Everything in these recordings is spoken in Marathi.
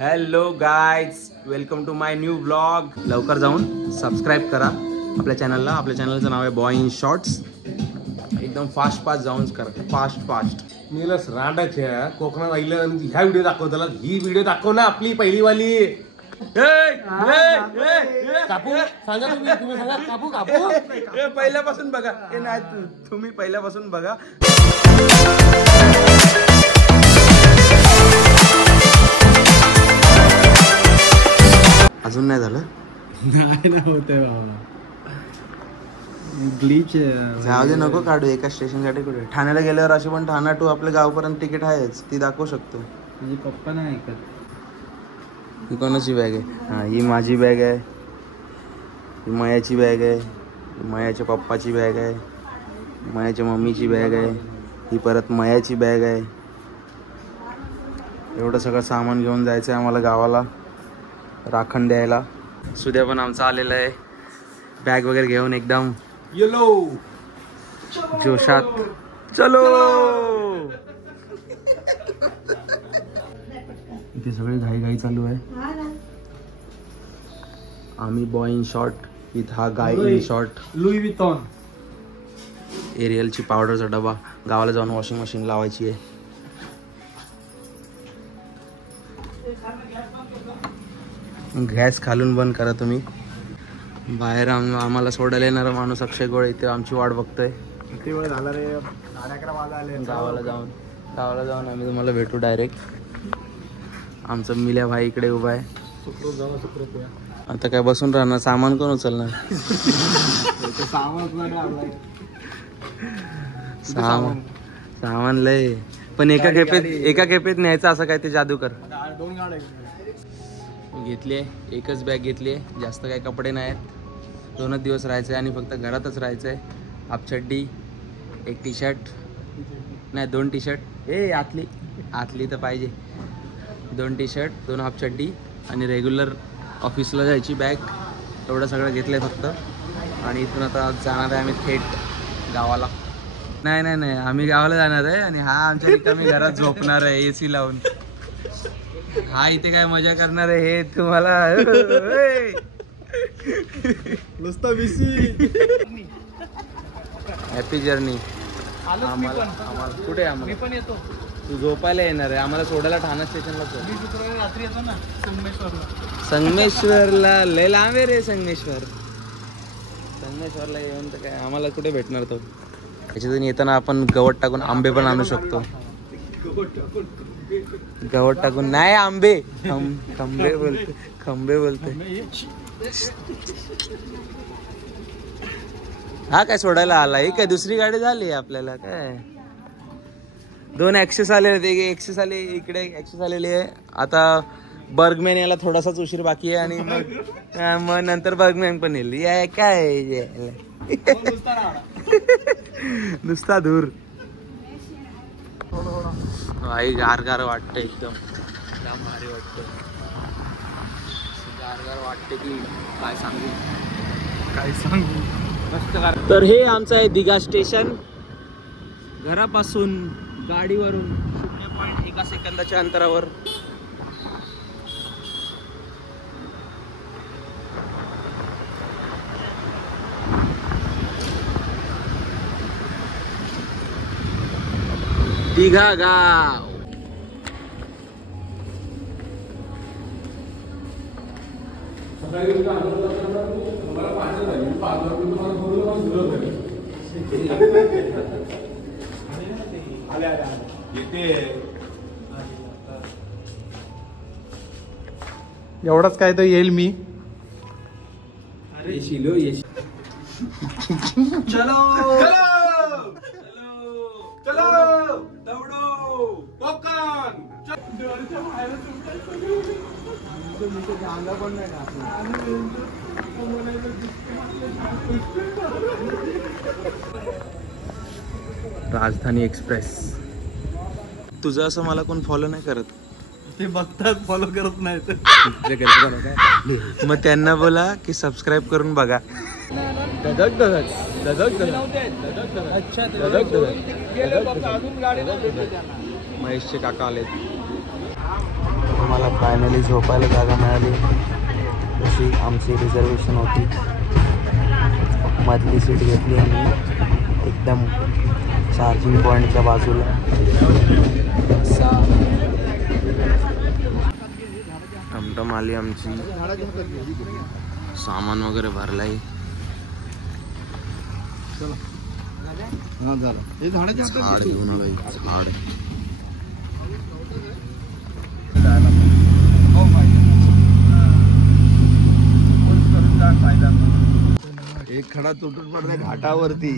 Hello guys, welcome to my new blog. लवकर जाऊन सबस्क्राईब करा आपल्या चॅनलला. आपल्या चॅनलचं नाव आहे बॉय इन शॉर्ट्स. एकदम फास्ट जाऊन करा, फास्ट. मीला रांडाच्या कोकणात आईला ह्या व्हिडिओ दाखव, त्याला ही व्हिडिओ दाखव ना आपली पहिली वाली. कापू सांगा, तुम्ही सांगा. कापू पहिल्यापासून बघा. हे नाही, तुम्ही पहिल्यापासून बघा. अजून नाही झालं. नाही ना, होतंय बाबा. ग्लिच जाऊ दे, नको काढू. एका स्टेशनसाठी कुठे ठाण्याला गेल्यावर अशी पण ठाणा टू आपल्या गावपर्यंत तिकीट आहेच, ती दाखवू शकतो. म्हणजे पप्पा नाही ऐकत. ही कोणाची बॅग आहे? हां, ही माझी बॅग आहे. ही मयाची बॅग आहे. ही मयाच्या पप्पाची बॅग आहे. मयाच्या मम्मीची बॅग आहे. ही परत मयाची बॅग आहे. एवढं सगळं सामान घेऊन जायचं आहे आम्हाला गावाला राखण द्यायला. सुद्या पण आमचा आलेला आहे बॅग वगैरे घेऊन एकदम येलो जोशात. चलो. इथे सगळे घाई चालू आहे. आम्ही बॉय इन शॉर्ट, इथं हा गाय इन शॉर्ट. लुई वितॉन. एरियलची पावडरचा डबा गावाला जाऊन वॉशिंग मशीन लावायची आहे. गॅस खालून बंद करा तुम्ही. बाहेर आम्हाला सोडायला येणारा माणूस अक्षय गोळे इथे आमची वाट बघतोय. किती वेळ झाला रे? 11:30 वाजता आले. गावाला जाऊन आम्ही तुम्हाला भेटू डायरेक्ट. आमचा मिल्या भाई इकडे उभा आहे. आता काय बसून राहणार? सामान कोण उचलणार? सामान लय, पण एका खेपेत न्यायचं असं काय ते जादू कर. 2 गाड्या घेतली आहे, एकच बॅग घेतली आहे. जास्त काही कपडे नाही आहेत. 2च दिवस राहायचं आहे आणि फक्त घरातच राहायचं आहे. हाफ चड्डी, एक टी शर्ट, नाही 2 टी शर्ट. हे आतली तर पाहिजे. 2 टी शर्ट, 2 हाफ चड्डी आणि रेग्युलर ऑफिसला जायची बॅग. एवढं सगळं घेतलं आहे फक्त. आणि इथून आता जाणार आहे आम्ही थेट गावाला. नाही, आम्ही गावाला जाणार आहे आणि हा आमच्या रिकामी घरात झोपणार आहे AC लावून. हा इथे काय मजा करणार आहे हे तुम्हाला. नुसतं बिसी. Happy journey. आम्हाला कुठे मी पण येतो. तू झोपायला येणार आहे? आम्हाला सोडायला ठाणा स्टेशनला. मी शुक्रवारी रात्री येतो ना संगमेश्वरला. लय लांब आहे रे संगमेश्वरला येऊन तर काय आम्हाला कुठे भेटणार तो. त्याच्यातून येताना आपण गवत टाकून आंबे पण आणू शकतो. गवत टाकून नाही, आंबे. खंबे बोलते. हा काय सोडायला आला? ही काय दुसरी गाडी झाली आपल्याला? काय 2 ॲक्सेस आले होते. ॲक्सेस आले इकडे, ॲक्सेस आलेली आहे. आता बर्गमॅन याला थोडासाच उशीर बाकी आहे आणि मग नंतर बर्गमॅन पण येईल. काय नुसता धूर. आई गारगार वाटतं, एकदम भारी वाटतं. गारगार वाटते की काय सांगू. मस्त. तर हे आमचं आहे दिघा स्टेशन. घरापासून गाडीवरून 0.1 सेकंदाच्या अंतरावर. दिघा गाव. एवढंच काय तर येईल मी. चलो राजधानी एक्सप्रेस. तुझं असं मला कोण फॉलो नाही करत. ते बघतात, फॉलो करत नाहीत. मग त्यांना बोला की सबस्क्राईब करून बघा. महेशचे काका आलेत. तुम्हाला फायनली झोपायला जागा मिळाली. तशी आमची रिझर्वेशन होती. मधली सीट घेतली आम्ही एकदम चार्जिंग पॉईंटच्या बाजूला. टमटम आली आमची. सामान वगैरे भरलाय. झाड घेऊन आलोय. झाड एक खडा तुटून पडलाय घाटावरती.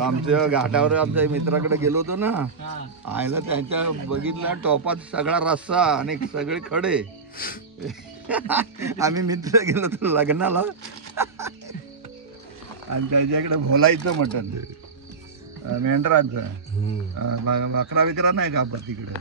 आमच्या घाटावर आमच्या मित्राकडे गेलो होतो ना, आयला त्यांच्या बघितलं टॉपात सगळा रस्सा आणि सगळे खडे. आम्ही मित्र गेलो होतो लग्नाला आणि त्याच्याकडे भोलायचं मटण, मेंढराचं, बकरा विकरा नाही का तिकडे.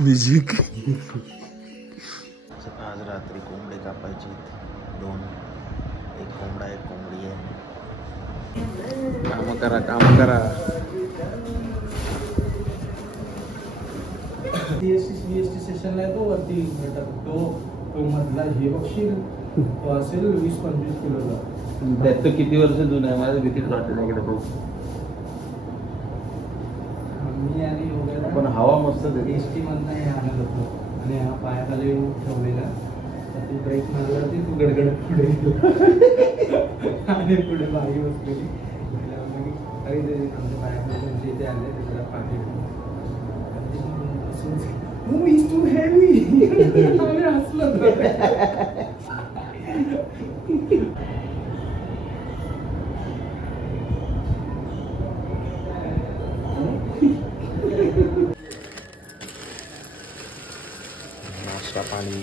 म्युझिक. आज रात्री कोंबडे कापायचे 2. एक कोंबडा एक कोंबडी आहे. काम करा काम करा. सीएसटी स्टेशनला आहे तो वरती तो मधला हे बघशील तो असेल 20-25 किलोचा. त्यात तो किती वर्ष जुना आहे. माझं भीतीच वाटते त्याकडे तो. मी आणि वगैरे पण हवा मस्त एसटी मधनं हे आणत होतो आणि हा पायाखाली ठेवलेला. तर तू ब्रेक मारला की तू गडगड पुढे गेला आणि पुढे बाई बसलेली. काही ते आमच्या पायाखाली इथे आले ते जरा पाठी इज टू हेवी हसलं. नाश्ता पाणी.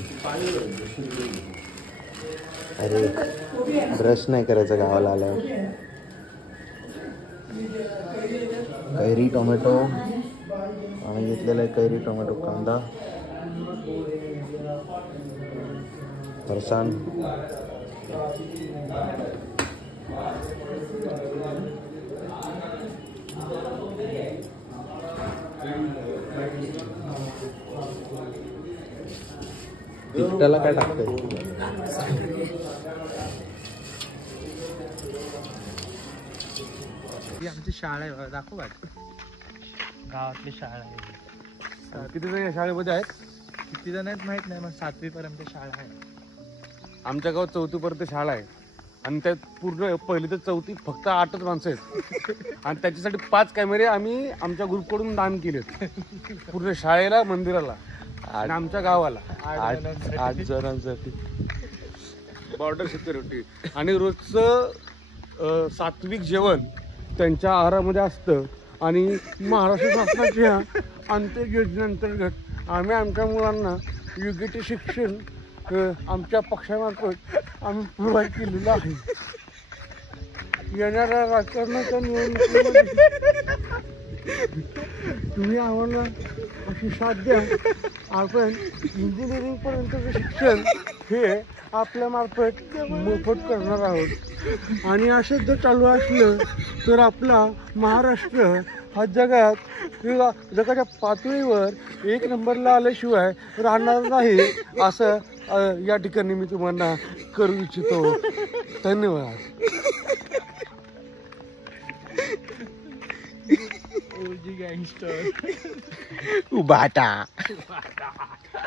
अरे ब्रश नाही करायचं गावाला आल्यावर. कैरी टोमॅटो आम्ही घेतलेला आहे. कैरी टोमॅटो कांदा फरसाण. तिखटाला काय टाकतंय. आमची शाळा आहे. दाखव गावातली शाळा आहे. किती जण या शाळेमध्ये आहेत? किती जण आहेत माहित नाही, मग 7वी पर्यंत शाळा आहे. आमच्या गावात 4थी पर्यंत शाळा आहे आणि त्यात पूर्ण 1ली ते 4थी फक्त 8च माणसं आहेत. आणि त्याच्यासाठी 5 कॅमेरे आम्ही आमच्या ग्रुपकडून दान केलेत पूर्ण शाळेला, मंदिराला आणि आमच्या गावाला. 8 जणांसाठी बॉर्डर सिक्युरिटी. आणि रोजचं सात्विक जेवण त्यांच्या आहारामध्ये असतं. आणि महाराष्ट्र शासनाच्या अंत्य योजनेअंतर्गत आम्ही आमच्या मुलांना योग्य ते शिक्षण आमच्या पक्षामार्फत आम्ही प्रोव्हाइड केलेलं आहे. येणाऱ्या राजकारणाच्या निवडणुकीमध्ये तुम्ही आम्हाला अशी साथ द्या. आपण इंजिनिअरिंग पर्यंतचं शिक्षण हे आपल्या मार्फत मोफत करणार आहोत. आणि असं जर चालू असलं तर आपला महाराष्ट्र हा जगाच्या पातळीवर 1 नंबरला आल्याशिवाय राहणार नाही, असं या ठिकाणी मी तुम्हाला करू इच्छितो. धन्यवाद. उबाटा.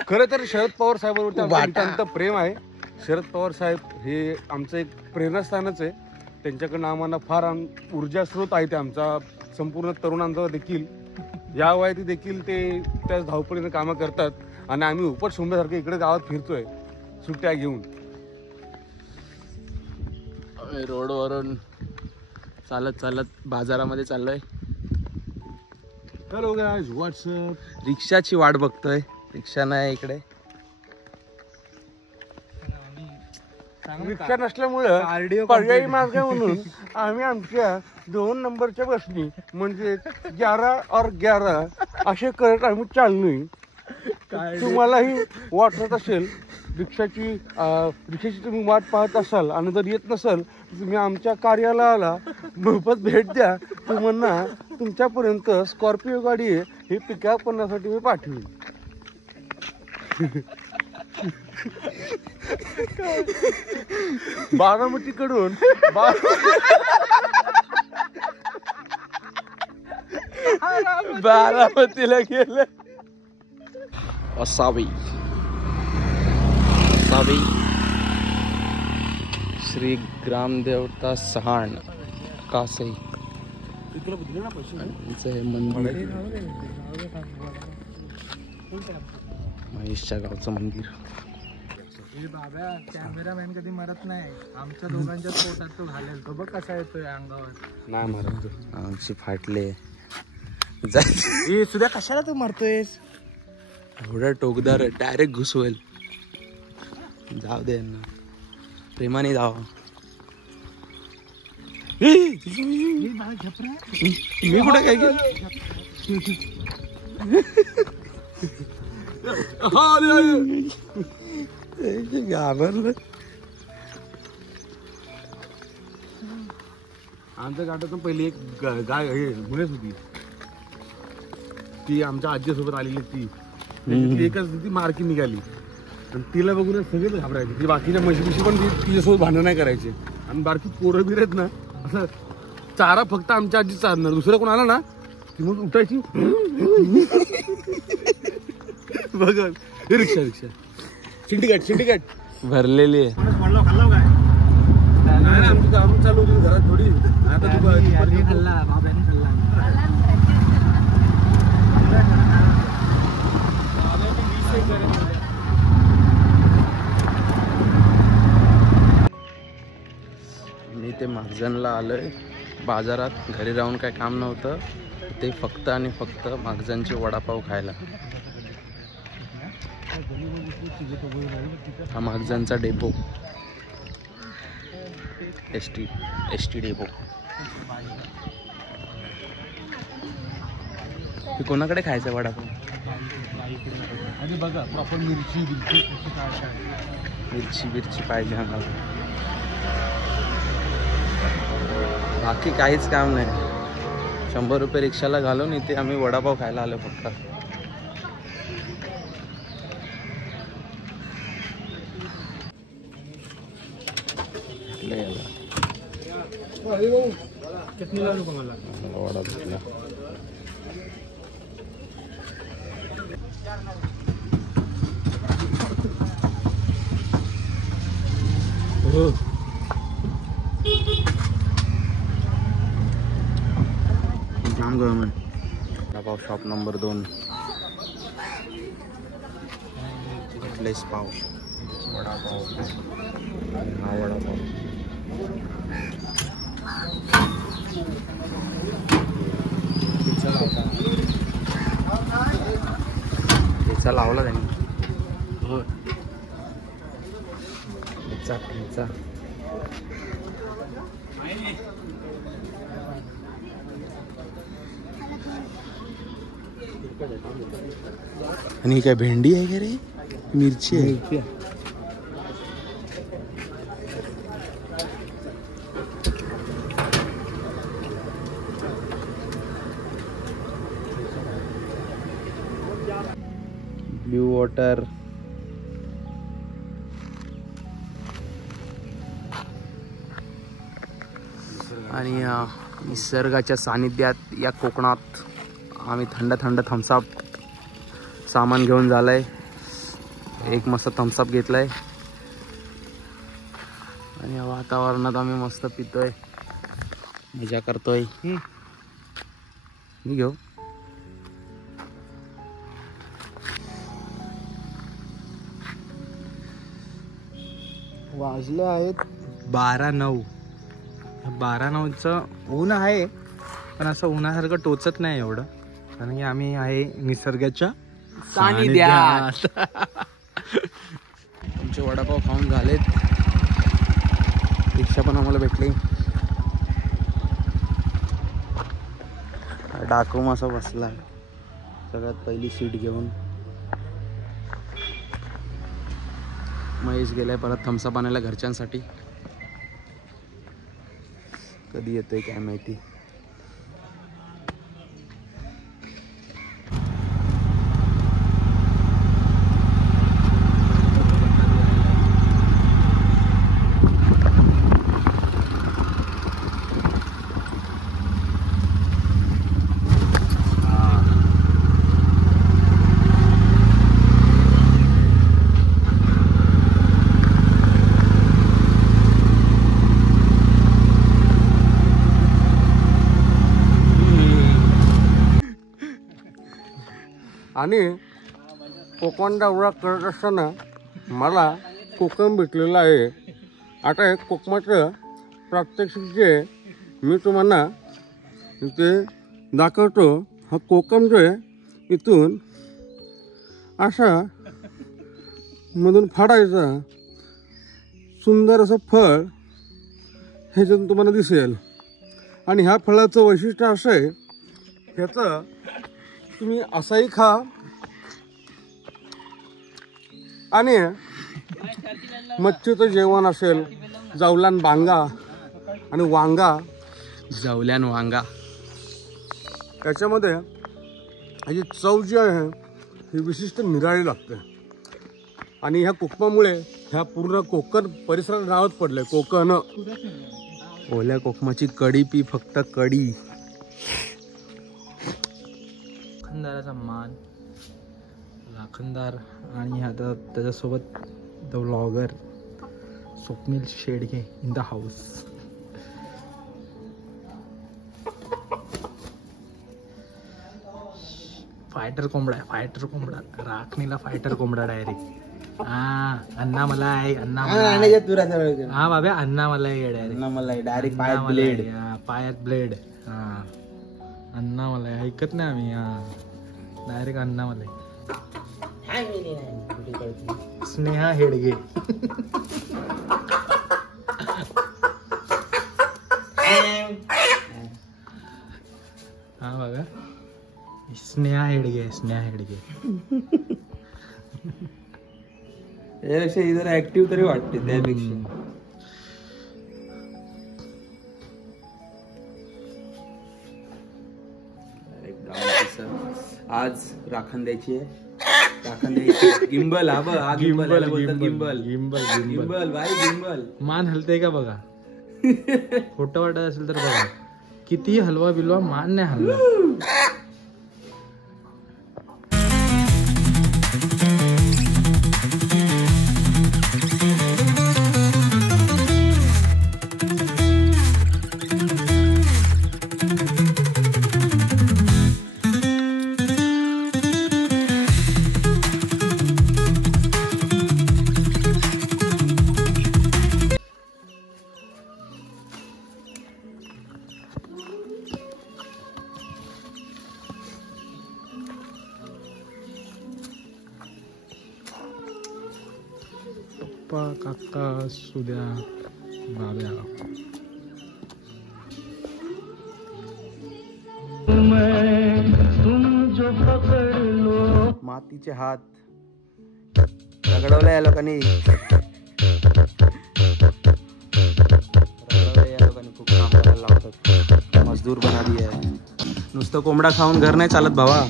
खरं तर शरद पवार साहेबांवरती अत्यंत प्रेम आहे. शरद पवार साहेब हे आमचं एक प्रेरणास्थानच आहे. त्यांच्याकडनं आम्हाला फार ऊर्जा स्रोत आहे. ते आमचा संपूर्ण तरुणांचा देखील या वयात देखील ते त्याच धावपळीनं कामं करतात. आणि आम्ही उपट सोंब्यासारखे इकडे गावात फिरतोय सुट्ट्या घेऊन. रोडवरून चालत चालत बाजारामध्ये चाललोय. Hello guys, WhatsApp. रिक्षाची वाट बघतोय. रिक्षा नाही इकडे. रिक्षा नसल्यामुळं पर्यायी मार्ग म्हणून आम्ही आमच्या 2 नंबरच्या बसनी म्हणजे 11 और 11 असे करत आम्ही चाललोय. तुम्हालाही वाटत असेल रिक्षाची तुम्ही वाट पाहत असाल आणि जर येत नसाल तुम्ही आमच्या कार्यालयाला मोफत भेट द्या. तुम्हाला तुमच्यापर्यंत स्कॉर्पिओ गाडी आहे ही पिकअप करण्यासाठी मी पाठवेन. बारामतीकडून बारामतीला गेले. असावी श्री ग्रामदेवता सहाण कासई हे मंदिर, महेशच्या गावचं मंदिर. बाबा कॅमेरामॅन कधी मरत नाही. आमच्या दोघांच्या पोटात तो घालेल. तो बघ कसा येतोय अंगावर. नाही मरत, आमची फाटले. सुद्धा कशाला तू मरतोयस. एवढा टोकदार डायरेक्ट घुसवेल. जाऊ दे यांना, प्रेमाने जाव. मी कुठे काय केलं. घाबरलं. आमच्या गाठातून पहिली एक गाय गुन्हेच होती. ती आमच्या आजीसोबत आलेली ती एकच ती मारकी निघाली आणि तिला बघून सगळेच घाबरायचे. ती बाकीच्या म्हशी पण तिच्यासोबत भांडण नाही करायचे. आणि बारकी पोरं बिर आहेत ना, असं चारा फक्त आमच्या आजी चालणार. दुसरं कोण आला ना ती मग उठायची. बघ रिक्षा सिंडिकेट भरलेली आहे. आमची काम चालू होती घरात थोडी. आता खाल्ला बाबांनी खाल्ला. मी ते मागजनला आलोय बाजारात. घरी राहून काय काम नव्हतं, ते फक्त आणि फक्त मागजनचे वडापाव खायला. हा मागजनचा डेपो, एस टी डेपो. हे कोणाकडे खायचं वडापाव. आणि बघा प्रॉपर मिरची बिरची पाहिजे आम्हाला. बाकी काहीच काम नाही. 100 रुपये रिक्षाला घालून इथे आम्ही वडापाव खायला आलो फक्त. वडा भेटला. जाम गरम आहे. वडापाव शॉप नंबर 2 प्लेस पाव वडापाव. हा वडापाव पिझ्झा लावला त्यांनी. हो पिझ्झा आणि काय भेंडी आहे का रे. मिरची आहे. Blue water. आणि निसर्गाच्या सानिध्यात या कोकणात आम्ही थंड थम्सअप सामान घेऊन झालंय. एक मस्त थम्सअप घेतलाय आणि या वातावरणात आम्ही मस्त पितोय, मजा करतोय. मी घेऊ. वाजले आहेत 12:09. 12:09चं ऊन आहे, पण असं उन्हासारखं टोचत नाही एवढं, कारण की आम्ही आहे निसर्गाच्या सानिध्यात. तुमचे वडापाव खाऊन झालेत. रिक्षा पण आम्हाला भेटली. डाकूम असा बसला सगळ्यात पहिली सीट घेऊन. महेश गेलाय परत थम्सअप आणायला घरच्यांसाठी. कधी येतोय काय माहिती. आणि कोकण दौरा करत असताना मला कोकम भेटलेलं आहे. आता हे कोकमाचं प्रात्यक्षिक जे मी तुम्हाला इथे दाखवतो. हा कोकम जो आहे इथून असा मधून फाडायचा. सुंदर असं फळ ह्याच्यातून तुम्हाला दिसेल. आणि ह्या फळाचं वैशिष्ट्य असं आहे ह्याचं तुम्ही असाही खा आणि मच्छीचं जेवण असेल, जावलान बांगा आणि वांगा. जावल्यान वांगा त्याच्यामध्ये ह्याची चव जी आहे ही विशिष्ट निराळी लागते. आणि ह्या कोकमामुळे ह्या पूर्ण कोकण परिसराला नावच पडलंय कोकण. ओल्या कोकमाची कढी पी, फक्त कढी. राखणदाराचा मान, राखणदार आणि आता त्याच्यासोबत the vlogger Swapnil Shedge in the house. Fighter कोंबडा आहे, फायटर कोंबडा. राखणीला फायटर कोंबडा डायरेक्ट. हा अण्णा मला आहे, अण्णा हा बाबा अण्णा मला आहे डायरेक्ट. पायात ब्लेड. हा अण्णा मला आहे, ऐकत नाही आम्ही. हा डायरेक्ट अण्णा मला आहे. स्नेहा हेडगे. हा बघा स्नेहा हेडगे, स्नेहा हेडगे. यापेक्षा ही जरा ऍक्टिव्ह तरी वाटते त्यापेक्षा. आज राखण द्यायची आहे. राखण द्यायची. गिंबल. हा बघ, हा गिंबल बोलतात. गिंबल गिंबल गिंबल भाई गिंबल. मान हलते का बघा. खोटं वाटत असेल तर बघा. किती हलवा बिलवा मान नाही हलवा. पप्पा, काका, सुद्या, बाब्या. मातीचे हात रगडवले या लोकांनी. खूप काम करायला लावतात. मजदूर बनावी आहे. नुसतं कोंबडा खाऊन घर नाही चालत भावा,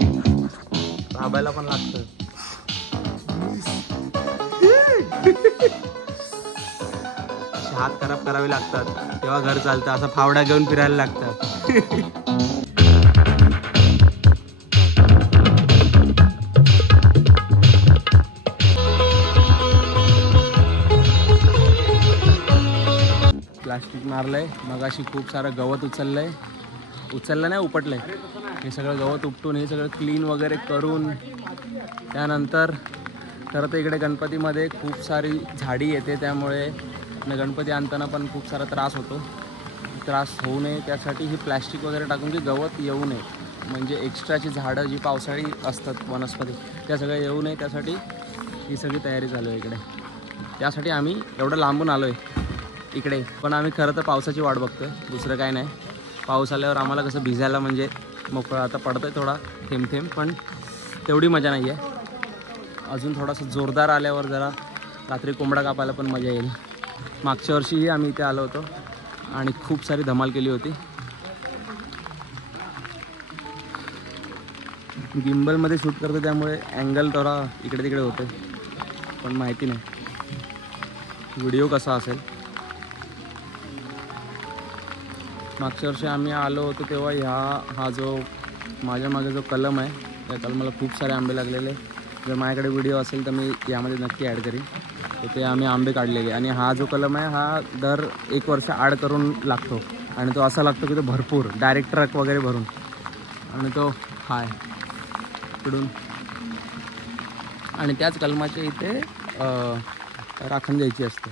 राबायला पण लागतं. हात खराब करावे लागतात तेव्हा घर चालतं. असं फावडा घेऊन फिरायला लागतात. प्लास्टिक मारलंय. मगाशी खूप सारं गवत उचललं नाही, उपटलंय. हे सगळं गवत उपटून हे सगळं क्लीन वगैरे करून त्यानंतर खरं तर इकडे गणपतीमध्ये खूप सारी झाडी येते. त्यामुळे गणपती आणताना पण खूप सारा त्रास होतो. त्रास होऊ नये त्यासाठी ही प्लॅस्टिक वगैरे टाकून की गवत येऊ नये, म्हणजे एक्स्ट्राची झाडं जी पावसाळी असतात वनस्पती त्या सगळ्या येऊ नये त्यासाठी ही सगळी तयारी चालू आहे इकडे. त्यासाठी आम्ही एवढं लांबून आलो आहे. इकडे. पण आम्ही खरं तर पावसाची वाट बघतोय, दुसरं काय नाही. पाऊस आल्यावर आम्हाला कसं भिजायला म्हणजे मोकळं. आता पडतोय थोडा थेंब थेंब, पण तेवढी मजा नाही आहे. अजून थोडासा जोरदार आल्यावर जरा रात्री कोंबडा कापायला पण मजा येईल. मागच्या वर्षीही आम्ही इथे आलो होतो आणि खूप सारी धमाल केली होती. गिम्बलमध्ये शूट करतो त्यामुळे अँगल थोडा इकडे तिकडे होते, पण माहिती नाही व्हिडिओ कसा असेल. मागच्या वर्षी आम्ही आलो होतो तेव्हा हा जो माझ्या मागे जो कलम आहे त्या कलमाला खूप सारे आंबे लागलेले. जर माझ्याकडे व्हिडिओ असेल तर मी यामध्ये नक्की ॲड करीन. तर ते आम्ही आंबे काढलेले. आणि हा जो कलम आहे हा दर 1 वर्ष ॲड करून लागतो आणि तो असा लागतो की तो भरपूर डायरेक्ट ट्रक वगैरे भरून. आणि तो हाय इकडून. आणि त्याच कलमाच्या इथे राखण द्यायची असते.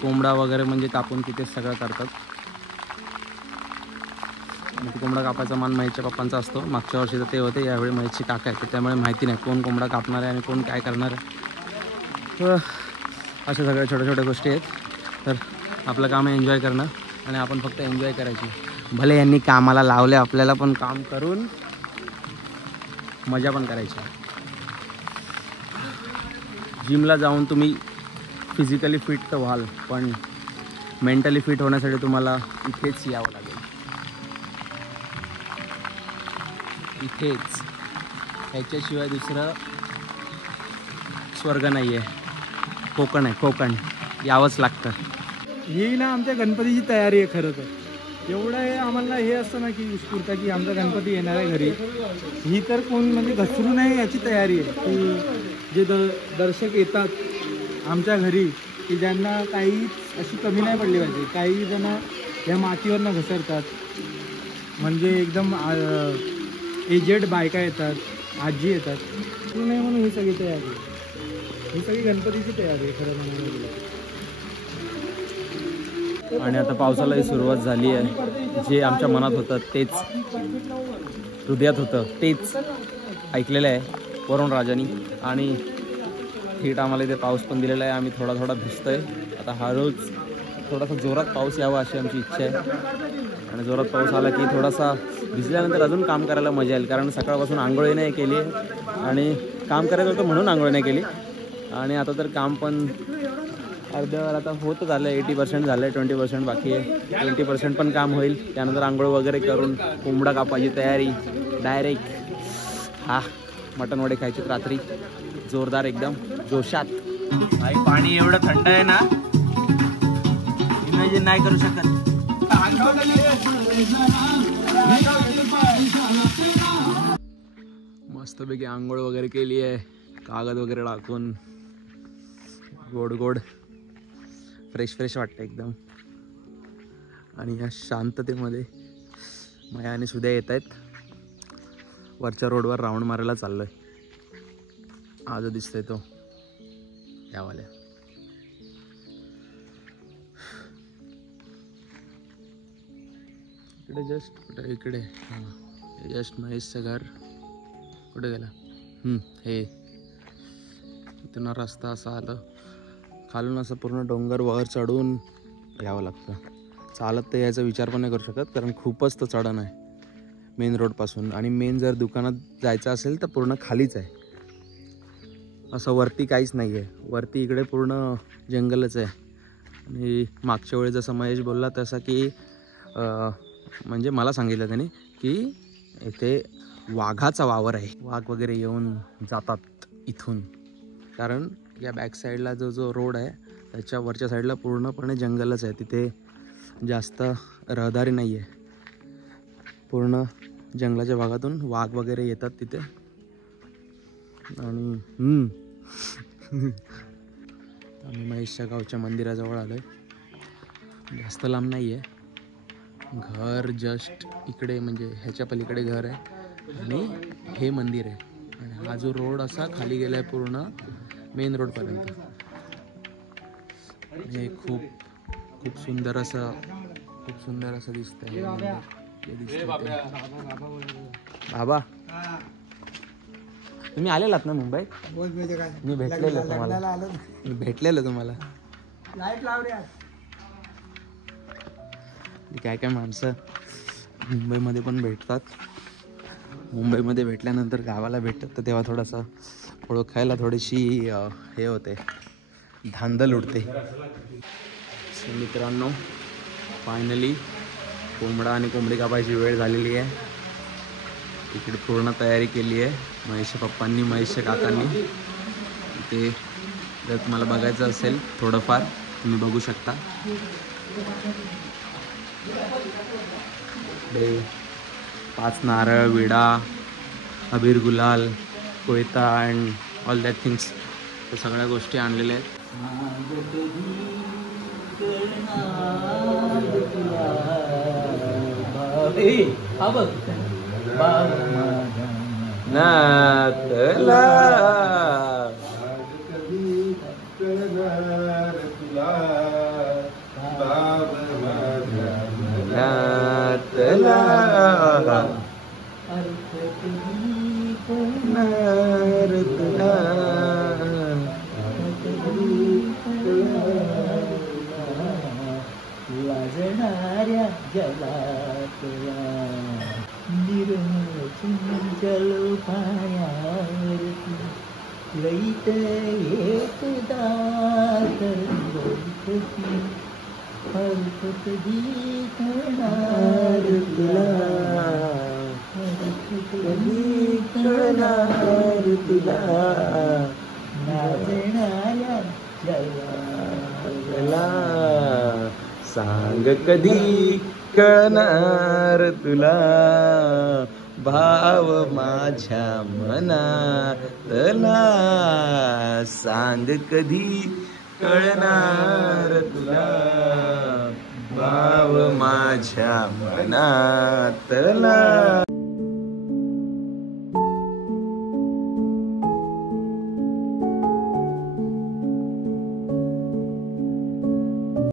कोंबडा वगैरे म्हणजे कापून तिथेच सगळं करतात. आणि कोंबडा कापायचा मान महेशच्या पप्पांचा असतो. मागच्या वर्षी तर ते होते, यावेळी महेशची काका आहे. तर त्यामुळे माहिती नाही कोण कोंबडा कापणार आहे आणि कोण काय करणार आहे. तर अशा सगळ्या छोट्या छोट्या गोष्टी आहेत. तर आपलं काम आहे एन्जॉय करणं आणि आपण फक्त एन्जॉय करायची. भले यांनी कामाला लावले आपल्याला, पण काम करून मजा पण करायची. जिमला जाऊन तुम्ही फिजिकली फिट तर व्हाल, पण मेंटली फिट होण्यासाठी तुम्हाला इथेच यावं लागेल. इथेच, ह्याच्याशिवाय दुसरं स्वर्ग नाही आहे. कोकण आहे, कोकण यावंच लागतं. ही ना आमच्या गणपतीची तयारी आहे खरं तर. एवढं हे आम्हाला हे असतं ना की उत्स्फूर्त की आमचा गणपती येणार आहे घरी. ही तर कोण म्हणजे घसरू नये याची तयारी आहे की जे दर्शक येतात आमच्या घरी की ज्यांना काही अशी कमी नाही पडली पाहिजे. काही जण या मातीवरनं घसरतात, म्हणजे एकदम एजेड बायका येतात, आजी येतात. तू नाही म्हणून ही सगळी तयारी आहे. ही सगळी गणपतीची तयारी आहे खरं म्हणायला गेलं. आणि आता पावसालाही सुरुवात झाली आहे. जे आमच्या मनात होतं तेच, हृदयात होतं तेच ऐकलेलं आहे वरुण राजानी. आणि थेट आम्हाला इथे पाऊस पण दिलेला आहे. आम्ही थोडा थोडा भिजतोय. आता हळूच थोडासा जोरात पाऊस यावा अशी आमची इच्छा आहे. आणि जोरात पाऊस आला की थोडासा भिजल्यानंतर अजून काम करायला मजा येईल. कारण सकाळपासून आंघोळी नाही केली आणि काम करायचं होतं म्हणून आंघोळी नाही केली. आणि आता तर काम पण अर्ध्यावर आता होतच झालं आहे. 80% झालं आहे, 20% बाकी आहे. 20% पण काम होईल. त्यानंतर आंघोळ वगैरे करून कोंबडा कापायची तयारी डायरेक्ट. मटण वडे खायचे रात्री जोरदार एकदम जोशात. भाई पाणी एवढं थंड आहे ना, इमॅजिन नाही करू शकत. मस्तपैकी आंघोळ वगैरे केली आहे, कागद वगैरे टाकून. गोड गोड फ्रेश फ्रेश वाटतं एकदम. आणि या शांततेमध्ये माया आणि सुद्या येत आहेत. वरच्या रोडवर राऊंड मारायला चाललोय. आज दिसतोय तो यावाल्या. इकडे जस्ट कुठे इकडे हां जस्ट महेशचं घर कुठे गेला. हे इथून रस्ता असा आलं खालून, असं पूर्ण डोंगर वर चढून यावं लागतं. चालत तर यायचा विचार पण नाही करू शकत, कारण खूपच तो चढण आहे मेन रोडपासून. आणि मेन जर दुकानात जायचं असेल तर पूर्ण खालीच आहे. असं वरती काहीच नाही आहे. वरती इकडे पूर्ण जंगलच आहे. आणि मागच्या वेळी जसं महेश बोलला तसं की म्हणजे मला सांगितलं त्याने की इथे वाघाचा वावर आहे. वाघ वगैरे येऊन जातात इथून, कारण या बॅक साईडला जो रोड आहे त्याच्या वरच्या साईडला पूर्णपणे जंगलच आहे. तिथे जास्त रहदारी नाही आहे. पूर्ण जंगलाच्या भागातून वाघ वगैरे येतात तिथे. आणि आम्ही महेशच्या गावच्या मंदिराजवळ आलो आहे. जास्त लांब नाही आहे. घर जस्ट इकडे, म्हणजे ह्याच्या पलीकडे घर आहे आणि हे मंदिर आहे. आणि हा जो रोड असा खाली गेला आहे पूर्ण मेन रोडपर्यंत. हे खूप खूप सुंदर असं दिसतंय. बाबा तुम्ही आलेलात ना मुंबईत? मी भेटलेलो तुम्हाला. लाईट लावले. काय काय माणसं मुंबईमध्ये पण भेटतात. मुंबईमध्ये भेटल्यानंतर गावाला भेटतात तर तेव्हा थोडंसं ओळखायला थोडीशी हे होते, धांदल उडते. मित्रांनो, फायनली कोंबडा आणि कोंबडी कापायची वेळ झालेली आहे. इकडे पूर्ण तयारी केली आहे महेशच्या पप्पांनी, महेशच्या काकांनी. ते जर तुम्हाला बघायचं असेल थोडंफार तुम्ही बघू शकता. 5 नारळ, विडा, अबीर, गुलाल, कोयता अँड ऑल दॅट थिंग्स, त्या सगळ्या गोष्टी आणलेल्या आहेत. नातला वाजणाऱ्या जलातला निर्मल पाण्यावरती लईत एकदा तरंगती हरकत दिसणार तुला, हरकत दिसणार तुला, नाचणाऱ्या जलातला सांग कधी कळणार तुला, भाव माझ्या मनातला, सांग कधी कळणार तुला, भाव माझ्या मनातला.